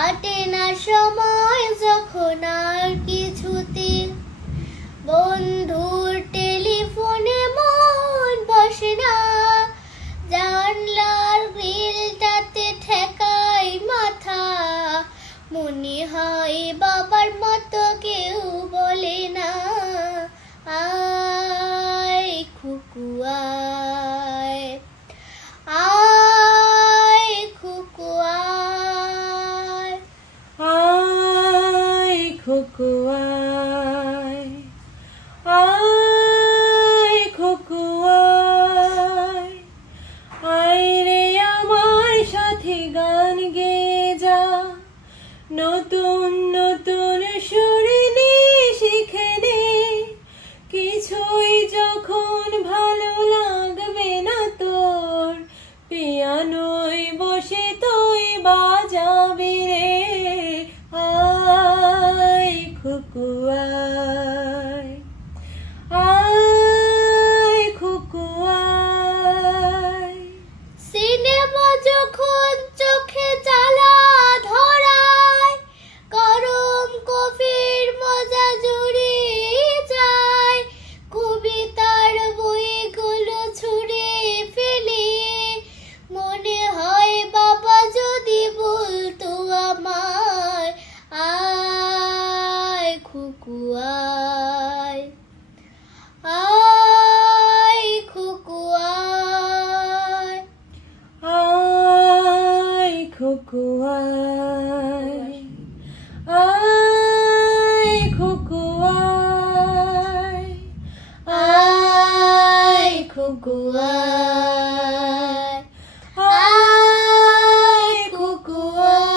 কাটে না সময় যখন আর কিছুতে বন্ধুর টেলিফোনে মন বসে না, জানলার গ্রিলটাতে ঠেকাই মাথা, মনে হয় বাবার মতো কেউ বলে না, আয় খুকু আয়, আয় খুকু আয়, আয় খুকু আয়, আয় খুকু আয়, আয় রে আমার সাথে গান গেয়ে যা, নতুন নতুন সুরে নে শিখে নে, কিছুই যখন ভালো লাগবে না তোর, পিয়ানোয় বসে তুই বাজাবি রে, আয় খুকু আয়, আয় খুকু আয়। সিনেমা যখন চোখে জ্বালা ধরায়, গরম কফির মজা জুড়িয়ে যায়, কবিতার বইগুলো ছুঁড়ে ফেলে, মনে হয় বাবা যদি বলতো আমায়, আয় খুকু আয়, আয় খুকু আয়, আয় খুকু আয়, আয় খুকু আয়, আয় খুকু আয়, আয় খুকু আয়।